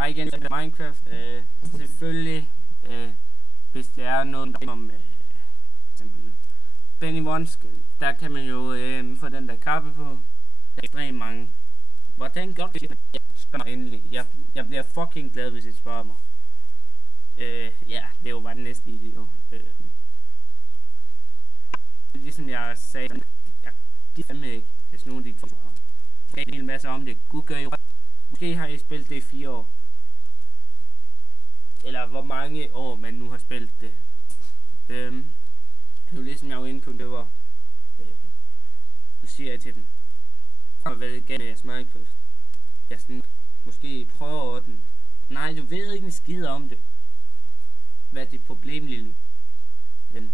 Hej igen til Minecraft. Selvfølgelig, hvis det er noget om eksempel Benny One-skill, der kan man jo få den der kappe på. Der er ekstremt mange. Hvordan gør det? Spørg mig endelig. Jeg bliver fucking glad, hvis I spørger mig. Ja, det er jo bare den næste video. Ligesom jeg sagde, jeg giver mig ikke, hvis nogen de får en hel masse om det. Gud gør jo. Måske har I spillet det i 4 år. Eller hvor mange år man nu har spillet det. Det er jo ligesom jeg var inde på, det var. Nu siger jeg til dem. Jeg har været igen med jeres Minecraft. Jeg sådan, måske prøver over den. Nej, du ved ikke en skid om det. Hvad er dit problem, lille? Jamen,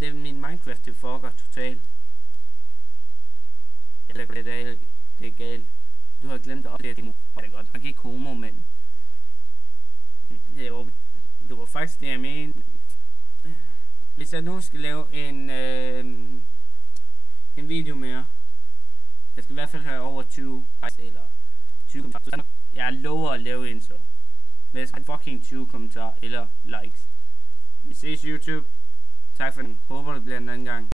det er min Minecraft, det fucker totalt. Eller det er galt. Du har glemt at opdage det. Det er godt nok ikke homo, men det var faktisk det, jeg mente. Hvis jeg nu skal lave en video mere, jeg skal i hvert fald have over 20 eller 20 kommentarer. Jeg lover at lave en så med fucking 20 kommentarer eller likes. Vi ses YouTube. Tak for den. Håber det bliver en anden gang.